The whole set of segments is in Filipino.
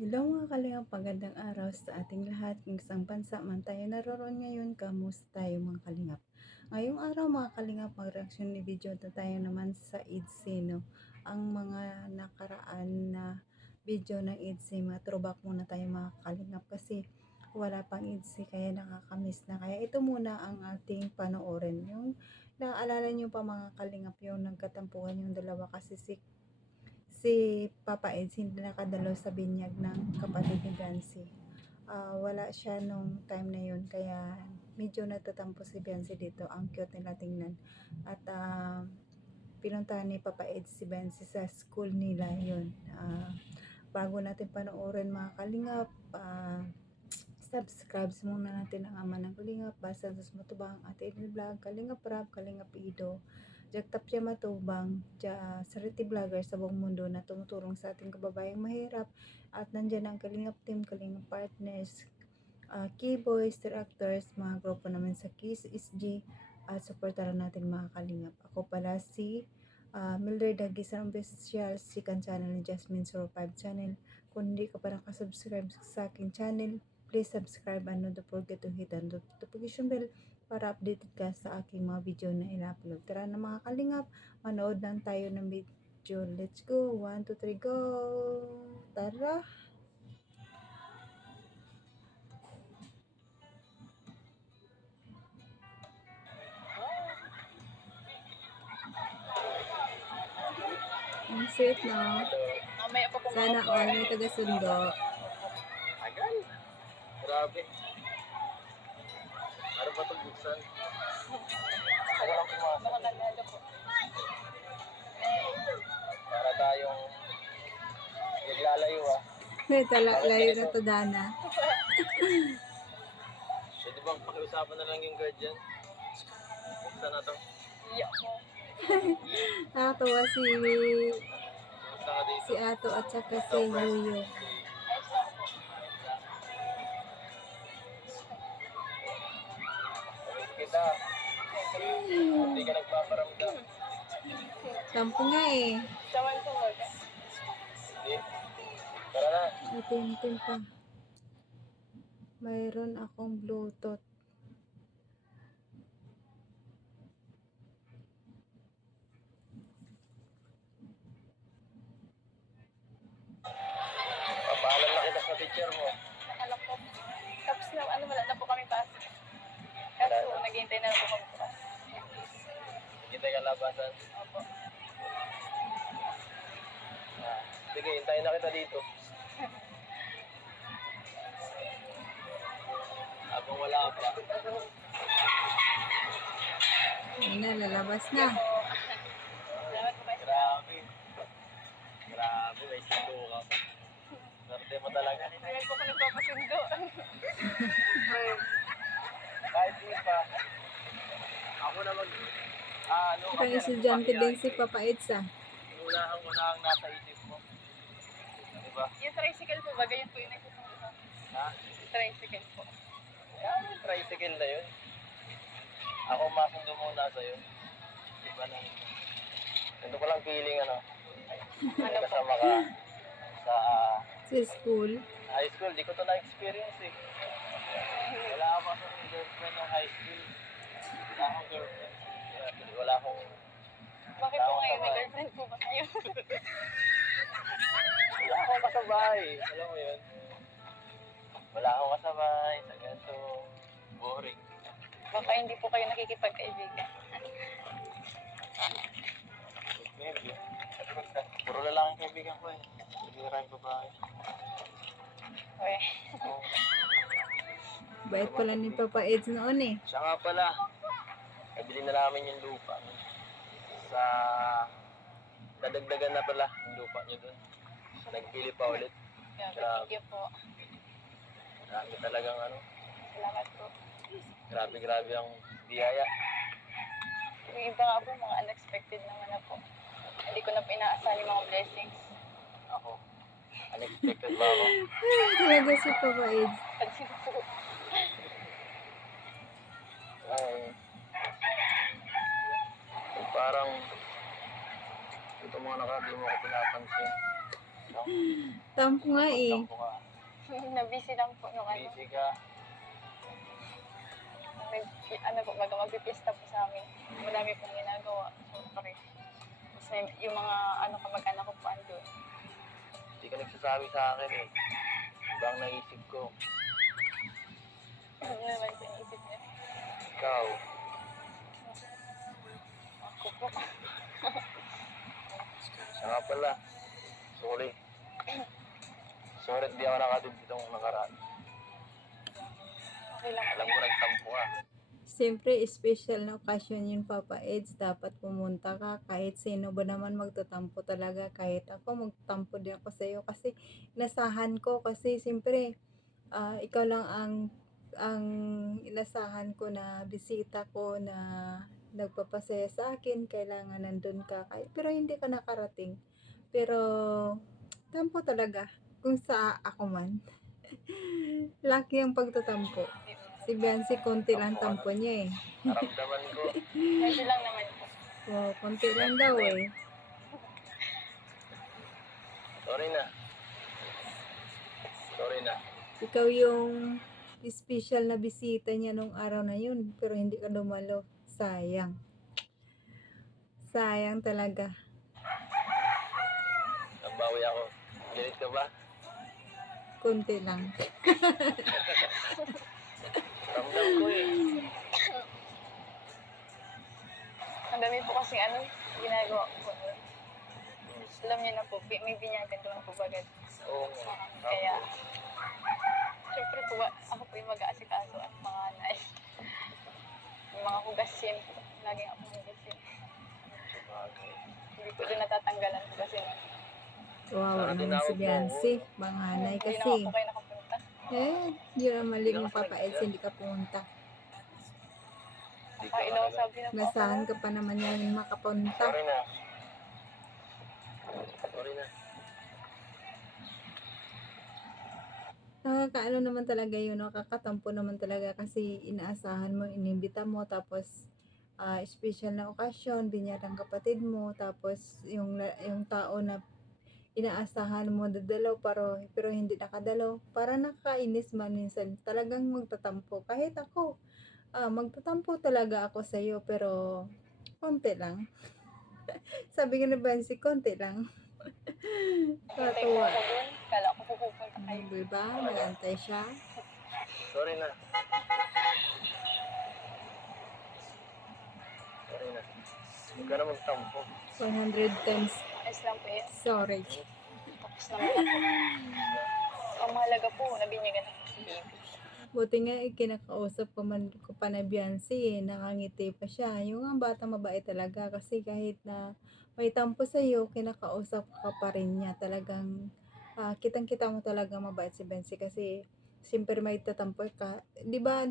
Hello mga kalingap, magandang araw sa ating lahat. Kung saan bansa man tayo naroon ngayon, kamusta tayo mga kalingap? Ngayong araw mga kalingap, mag-reaction ni video na tayo naman sa EDSA, no? Ang mga nakaraan na video ng EDSA, mga throwback muna tayo mga kalingap kasi wala pang EDSA kaya nakakamiss na. Kaya ito muna ang ating panoorin. Yung naalala nyo pa mga kalingap yung nagkatampuhan yung dalawa kasi si Papa Eds hindi nakadalo sa binyag ng kapatid ni Biancy. Wala siya nung time na yun kaya medyo natatampo si Biancy dito. Ang cute nila tingnan. At pinuntahan ni Papa Eds si Biancy sa school nila yun. Bago natin panoorin mga kalingap, subscribe muna natin ang ama ng kalingap. Basta sa matubang at vlog, kalingap rap, kalingap ido. Jaktap siya matubang, Sariti Vlogger sa buong mundo na tumutulong sa ating kababayang mahirap. At nandyan ang Kalingap Team, Kalingap Partners, Key Boys, Directors, mga grupo naman sa Kiss SG. At supportaran natin mga kalingap. Ako pala si Mildred Dagisang Official, second channel ni Jasmine 05 channel. Kung hindi ka pa nakasubscribe sa aking channel, please subscribe and don't forget to hit the notification bell para updated ka sa aking mga video na ina-upload. Tara na mga kalingap, manood lang tayo ng video. Let's go! 1, 2, 3, go! Tara! Ang sweet, no? Sana all may taga-sundo. Agal. Grabe. Ano ba itong buksan? Walang pumasok. Para tayong naglalayo May layo na to, Dana. Pwede bang pakiusapan na lang yung guard dyan? Buksan na to. Nakatuwa Buksan ka dito. si Ato at saka si Yuyo. Kita. Hindi ka nagpaparamdam. Sampo nga eh. Hindi. Tara na. Itim-tim pa. Mayroon akong Bluetooth. Papaalam na kita sa teacher mo. Alam po. Tapos na, wala na po kami pasok. Kaso, naghihintay na po kami pasok. Kita ka labasan. Opo. Sige, hintayin na kita dito. Habang wala ka pa. Ayun na, lalabas na. Salamat po kayo. Grabe. Grabe, may sindo ka pa. Swerte mo talaga. Ngayon po ko nagpapasundo. Kahit di pa. Ako na Parang estudyante din si Papa Edsa. Unahang nasa isip mo. Diba? Yung tricycle po ba? Ganyan po yung nagsusundo ko. Ha? Tricycle po. Yan, tricycle na yun. Ako masundo muna sa'yo. Diba na? Ganito ko lang feeling may kasama ka sa Sa school. high school. Di ko to na-experience eh. Wala ako pa sa girlfriend ng high school. Wala akong girlfriend. Wala akong Bakit po ngayon? May girlfriend po ba kayo? wala akong kasabay. Alam mo yun? Wala akong kasabay sa ganito. Boring. Baka hindi po kayo nakikipagkaibigan. Maybe. Puro lalaking kaibigan ko eh. Hindi maraming babae. Uy. Oo. Bait pala ni Papa Eds noon eh. Siya nga pala. Nabili na namin yung lupa. Sa dadagdagan na pala yung lupa niyo doon. Nagpili pa ulit. Thank you po. Grabe talagang Salamat po. grabe ang biyaya. Yung iba nga po, mga unexpected naman na po. Hindi ko na po inaasahan yung mga blessings. Ako. Unexpected ba ako? Talaga si Papa Eds. Pansin po. Parang ito mga nakadlo mo ako pinapansin. No? Tampo nga eh. Magtampo ka. Na-busy lang po nung ano. Busy ka. Ano po, baga magpipista po sa amin. Madami pong ginagawa. Siyempre. Tapos yung mga ano kamag-anak ko po andun. Hindi ka nagsasabi sa akin eh. Iba ang naisip ko. Ano naman po yung isip niya? Ikaw. Ako po. Siya nga pala. Sorry. Sorry, di ako nakatid ditong nakaraan. Okay lang Alam po. ko nagtampo ka. Siyempre, special na occasion yun, Papa Eds. Dapat pumunta ka. Kahit sino ba naman magtatampo talaga. Kahit ako, magtampo din ako sa'yo. Kasi, inasahan ko. Kasi, siyempre, ikaw lang ang inasahan ko na bisita ko na nagpapasaya sa akin. Kailangan nandun ka. Pero, hindi ka nakarating. Pero, tampo talaga. Kung sa ako man. Laki ang pagtatampo. Si Biancy, konti lang tampo niya eh. Naramdaman ko. Medyo lang naman po. Wow, konti lang daw eh. Sorry na. Sorry na. Ikaw yung special na bisita niya nung araw na yun, pero hindi ka dumalo. Sayang. Sayang talaga. Nabawi ako. Galit ka ba? Konti lang. Ramdam ko eh. Ang dami po kasi ano, ginagawa ko po nun. Alam niyo na po, may binyagan doon po bagad. Oo. Kaya, syempre po, ako po yung mag-aasikaso at mga nanay. Yung mga hugasin po, laging ako hugasin. Sabagay. Hindi po doon natatanggalan po kasi nun. Kawawa naman si Biancy. Manganay Hindi kasi. naman po kayo nakapunta. Yun ang mali mo, Papa Eds, hindi ka pumunta. Di ka Kailaw talaga. sabi na po ako. Nasahan ka pa naman yan makapunta. Sorry na. Sorry na. Nakakaano naman talaga yun, nakakatampo naman talaga kasi inaasahan mo, inimbita mo, tapos special na okasyon, binyag ang kapatid mo, tapos yung tao na inaasahan mo dadalaw pero hindi nakadalaw. Para nakakainis man minsan, talagang magtatampo. Kahit ako, magtatampo talaga ako sa'yo, pero konti lang. Sabi ko na ba, si konti lang. Hintay po Katuwa. ako doon. Kala ko pupunta kayo. Diba? Nagantay siya. Sorry na. Sorry na. Huwag ka na magtampo. 100 times Ayos lang po yun. sorry. Tapos naman ako. Ang mahalaga po, nabinyagan ako si baby. Buti nga kinakausap ko pa na Biancy eh, nakangiti pa siya. Yung ang bata mabait talaga kasi kahit na may tampo sa iyo, kinakausap ka pa rin niya. Talagang kitang-kita mo talaga mabait si Biancy kasi siyempre may tatampo ka. 'Di ba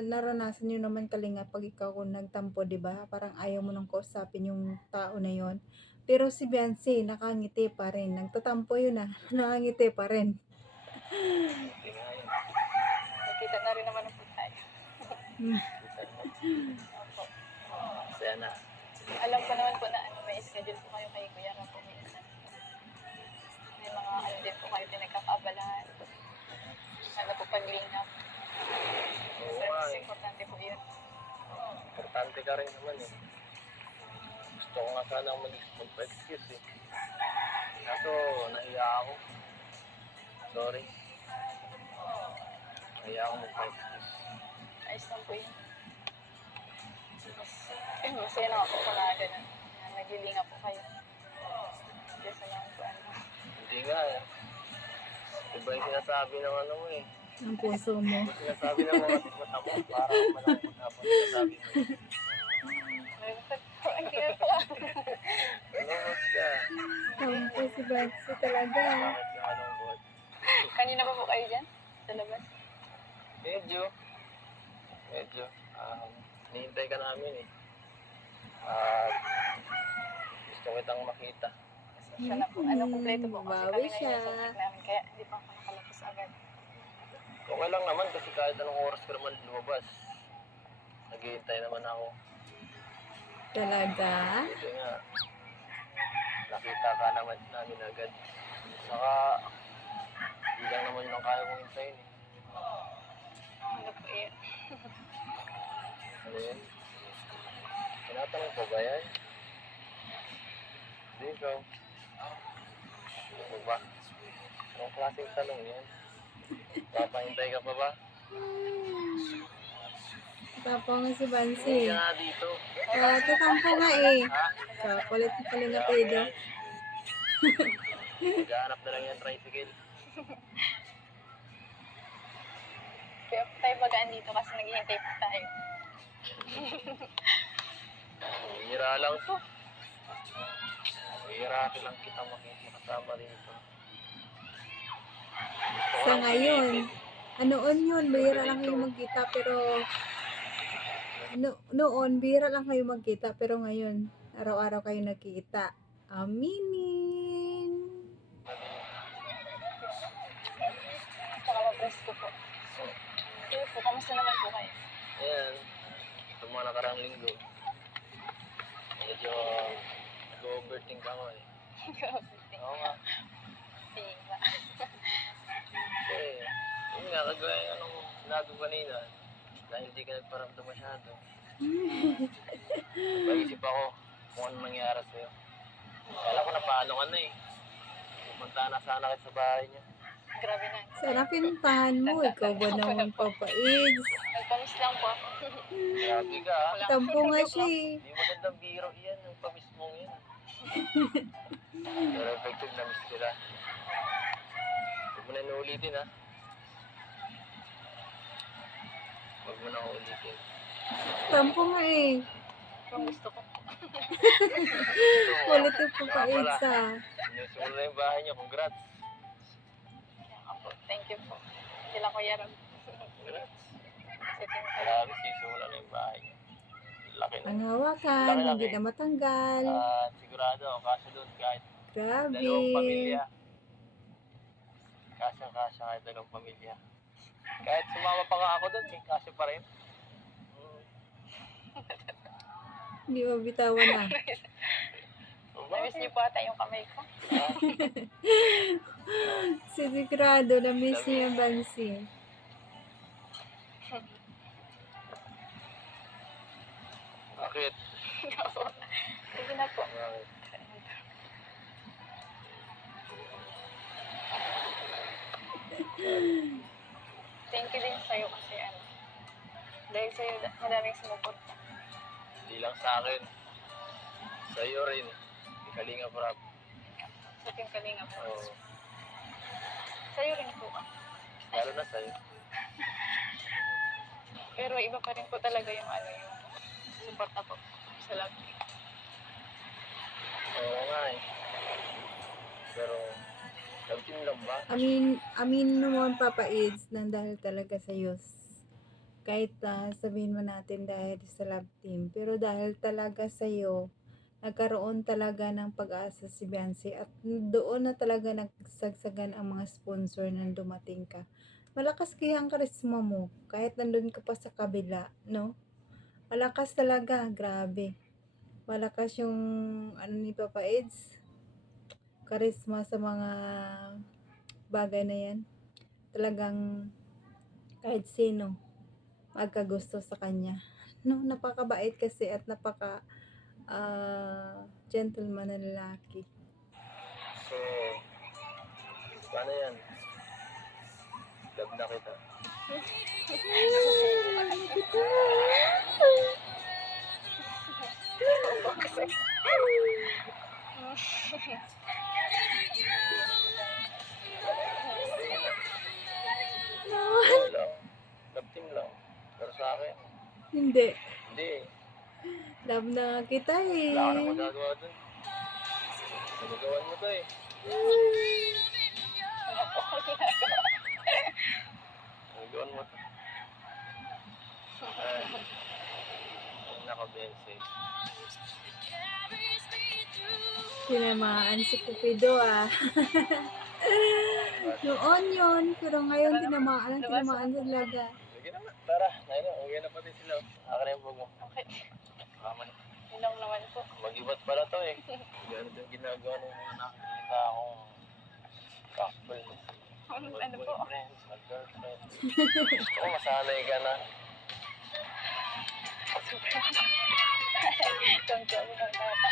naranasan niyo naman kalinga pag ikaw kung nagtampo, 'di ba? Parang ayaw mo nang kausapin yung tao na yon. Pero si Biancy nakangiti pa rin. Nagtatampo yun nakangiti pa rin. Hindi nga yun. Nakita na rin naman po tayo. Hmm. Opo. Masaya na. Alam ko naman po na ano, may schedule po kayo kay Kuya na po minsan. May mga ano din po kayo pinagkakaabalahan. Ano po paglingap. Oo nga Kasi eh. importante po yun. Importante ka rin naman eh. Gusto ko nga sana magpa-excuse eh. Kaso, nahiya ako. Sorry. Nahiya ako magpa-excuse. Ayos lang po yun. Masaya na ako kung na ganun. Na nagilinga po kayo. Kasi naman po ano. Hindi nga eh. Iba yung sinasabi ng ano mo eh. Ang puso mo. Iba sinasabi ng mga mata mo. Parang malangkot hapon sinasabi mo. Hindi na po. Malungkot ka. Tampo si Biancy talaga. Bakit ka malungkot? Kanina pa po kayo dyan? Sa labas? Medyo. Hinihintay ka namin eh. At gusto kitang makita. Siya na po. Ano, kompleto po kasi Bawi kami siya. ngayon sa subject namin. Kaya hindi pa ako nakalabas agad. Okay lang naman kasi kahit anong oras ka naman lumabas. Naghihintay naman ako. Talaga? Kasi nga, nakita ka naman namin agad. Saka, hindi lang naman yun ang kaya kong hintayin eh. Ano po yun? Ano yun? Tinatanong ko ba yan? Hindi ikaw. Ano ba? Anong klaseng tanong yan? Papahintay ka pa ba? Tapo nga si Hindi Bansi. ka nga dito. Tatampo nga eh. Ha? Kakulit ng kalingap Edo. Maghahanap na lang yan, tricycle. Kaya po tayo bagaan dito kasi naghihintay po tayo. Hira lang to. Hira lang kita makasama dito. Sa ngayon, noon yun, bihira lang kayo magkita pero noon, bihira lang kayo magkita pero ngayon, araw-araw kayo nagkita. Aminin. Tsaka mapresko po. Kayo po, kamusta naman po kayo? Ayan. Itong mga nakarang linggo. Medyo nag-overthink ako eh. Oo nga. Diba? Kasi, yun nga, kagaya anong sinabi ko kanina. Dahil hindi ka nagparamdam masyado. Naisip ako kung ano nangyari sa'yo. Kala ko napalo ka na eh. Pupunta na sana kita sa bahay niya. Grabe na. Sana pinuntahan mo, ikaw ba naman papaids? Nagpamis lang po ako. Grabe ka ah. Tampo nga siya eh. Hindi magandang biro yan, yung pamismong yan. Pero effective na miss kita. Huwag mo na inuulitin ha. Huwag mo na ulitin. Tampo nga eh. Kung gusto ko. Kulit yung papaids ah. Sinusunod na yung bahay niya, congrats. Kaya po, thank you po. Sila Kuya Rob. Congrats. Kasi thank you. Grabe, sisimula na yung bahay niya. Laki na. Ang hawakan, hindi na matanggal. At sigurado, kasya doon kahit Grabe. dalawang pamilya. Kasya kahit dalawang pamilya. Kahit sumama pa nga ako doon, kasya pa rin. Hindi mabitawan na. Namiss niyo po ata yung kamay ko. Sigurado na miss niya yung Bansi. Bakit? Sige na po. Bakit? Thank you din sa'yo kasi ano. Dahil sa'yo, madaming sumuporta. Hindi lang sa akin. Sa iyo rin. Di Kalinga Prab. Sa Team Kalinga po. Oo. Sa'yo rin po. Lalo na sa'yo. Pero iba pa rin po talaga yung ano yung suporta po sa love team. Oo nga eh. Pero, love team lang ba? Amin naman papaids nang dahil talaga sa iyo. Kahit sabihin mo natin dahil sa love team. Pero dahil talaga sa iyo, nagkaroon talaga ng pag-asa si Beyonce at doon na talaga nagsagsagan ang mga sponsor nang dumating ka. Malakas kaya ang karisma mo kahit nandun ka pa sa kabila, no? Malakas talaga, grabe. Malakas yung ano ni Papa Eds, karisma sa mga bagay na yan. Talagang kahit sino magkagusto sa kanya. No, napakabait kasi at napaka gentleman na lalaki. So, paano yan? Love na kita. Wala. Love team lang. Pero sa akin, Hindi. hindi eh. Love na nga kita eh. Wala ka nang magagawa dun. Nagagawan mo to eh. Nagagawan mo to. Ay. Nako, Bense. Tinamaan si Cupido ah. Noon yun, pero ngayon tinamaan talaga. Sige naman. Tara, naino. Uwi na pati sila. Akin na yung bug mo. Okay. Kaman. Yun lang naman po. Mag-ibat pala to eh. Ganito yung ginagawa ng mga nakikita akong Couple. Ano po? Mag-boyfriends, mag-girlfriend. Gusto ko masanay ka na. Tungkol mo ng tata.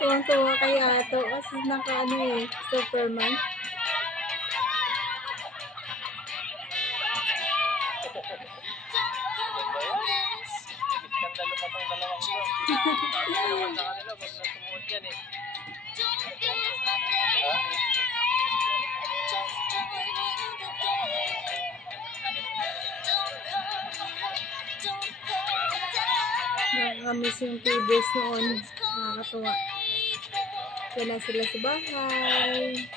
Tuwang-tuwa kay Ato kasi naka Superman. Ano ba yun? Iskandalo pa tong dalawang to. Ewan sa kanila, wag na sumuot yan eh. Ha? Nakakamiss yung previous noon. Nakakatuwa. Kaya sila sa bahay.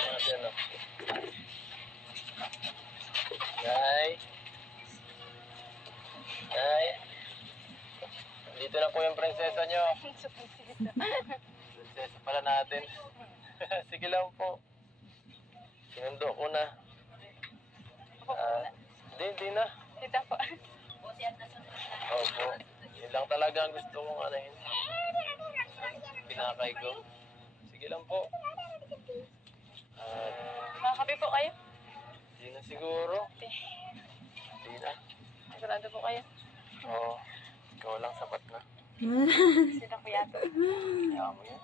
Mga dyan, oh. Nay. Nay. Dito na po yung prinsesa nyo. Prinsesa pala natin. Sige lang po. Sinundo ko na. Di na. Tita po. Opo. Yun lang talaga ang gusto kong anahin. Pinakay ko. Sige lang po. Makakape po kayo? Di na siguro. Di na. Sigurado po kayo? Oo. Ikaw lang sapat na. Sila po yato. Kaya mo yan.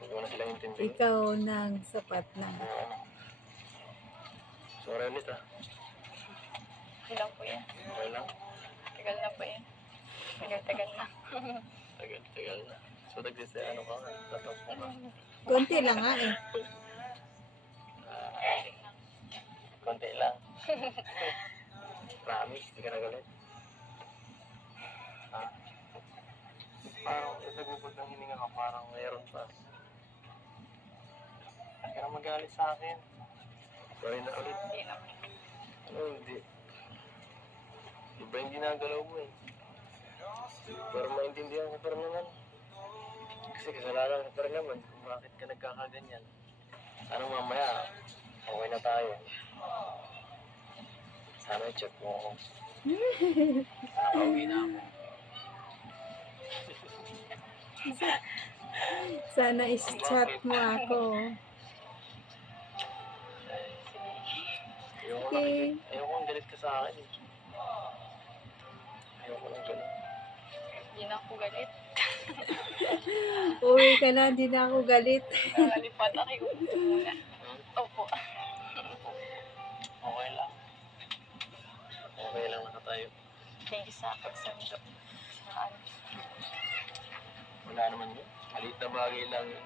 Hindi ko na sila intindihin. Ikaw nang sapat na. Oo. Sorry ulit ah. Ilang po yan. Okay lang. Tagal na po yan. Tagal na. Tagal na. So ano ka nga. Tatap mo ka. Konti lang nga eh. Konti lang. Promise, di ka nagalit. Ha? Parang nagugod ng hininga ka, parang mayroon pa. Kaya na magalit sa akin. Sorry na ulit. Hindi na po. Hindi. Iba yung ginagalaw mo eh. Pero maintindihan ko pa rin naman. Kasi kasalanan ko pa rin naman kung bakit ka nagkakaganyan. Sana mamaya, okay na tayo. Sana i-check mo ako. Nakauwi na ako. Sana is-chat mo ako. Okay. Ayoko ang galit ka sa akin eh. Ayoko lang galit. Hindi na ako galit. Uwi ka na, di na ako galit. Nakalipat ako muna. Opo. Okay lang. Okay lang nakatayo. Thank you sa pagsundo. Sa ano. Wala naman yun. Maliit na bagay lang yun.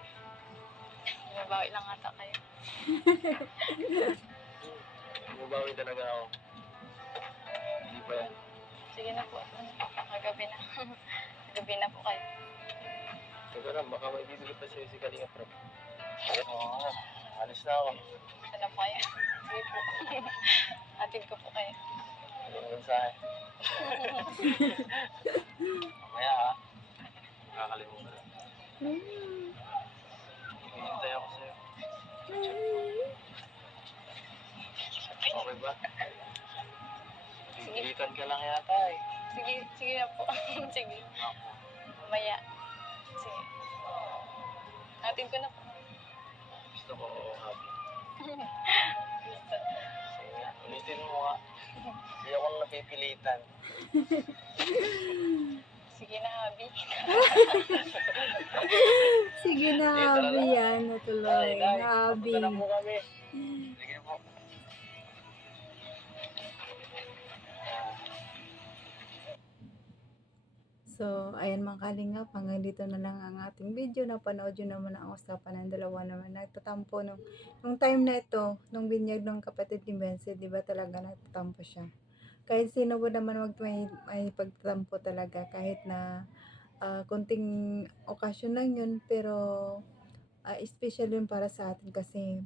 Bumabawi lang ata kayo. Bumabawi talaga ako. Hindi pa yan. Sige na po. Kagabi na. Gabi na po kayo. Teka lang, baka may bibili pa sa'yo si Kalinga Prab. Oo nga. Alis na ako. Ano po kayo? Sige po. Atid ko po kayo. Ano ang mensahe? Mamaya ha. Nakakalimutan. Hinihintay ako sa'yo. Okay ba? Pilitan ka lang yata eh. Sige na po. Sige. Mamaya. Sige. Atid ko na po. Gusto ko happy. Gusto. Sige nga, ulitin mo nga. Hindi ako napipilitan. Sige na, Habi. Sige na, Abi yan. Natuloy. Abi. Punta na po kami. Sige po. So, ayan mga kalingap, hanggang dito na lang ang ating video. Napanood yun naman ang usapan ng dalawa naman. Nagtatampo nung time na ito, nung binyag ng kapatid ni Benson, di ba talaga nagtatampo siya. Kahit sino ba naman may pagtatampo talaga, kahit na kunting okasyon lang yun, pero special yun para sa atin kasi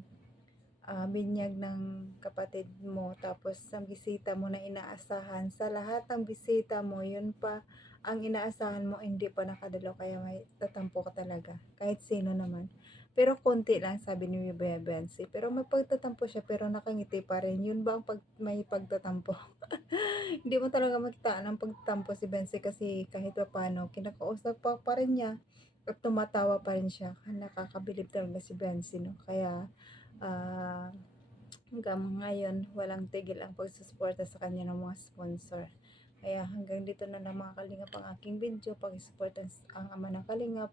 binyag ng kapatid mo, tapos ang bisita mo na inaasahan, sa lahat ng bisita mo, yun pa ang inaasahan mo, hindi pa nakadalo, kaya may tatampo ka talaga kahit sino naman, pero konti lang, sabi ni Bea Bensi, pero may pagtatampo siya pero nakangiti pa rin. Yun ba ang may pagtatampo? Hindi mo talaga makitaan ang pagtampo si Bensi kasi kahit papaano kinakausap pa rin niya at tumatawa pa rin siya. Nakakabilib talaga si Bensi, no? Kaya, ah, hanggang ngayon walang tigil ang pagsusuporta sa kanya ng mga sponsor. Kaya hanggang dito na lang mga kalingap ang aking video. Pag-support ang ama ng kalingap.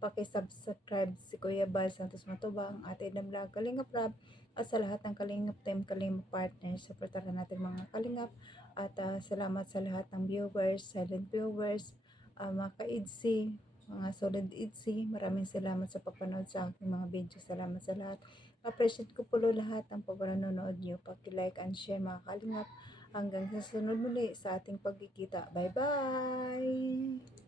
Paki-subscribe si Kuya Bal Santos Matubang, Ate Edna Vlog, Kalingap Rab, at sa lahat ng Kalingap Team, Kalingap Partners. Supportahan natin mga kalingap. At salamat sa lahat ng viewers, silent viewers, mga ka-IDSI, mga solid IDSI. Maraming salamat sa papanood sa aking mga video. Salamat sa lahat. Appreciate ko po lahat ng panonood nyo. Paki-like and share mga kalingap. Hanggang sa sunod muli sa ating pagkikita. Bye-bye!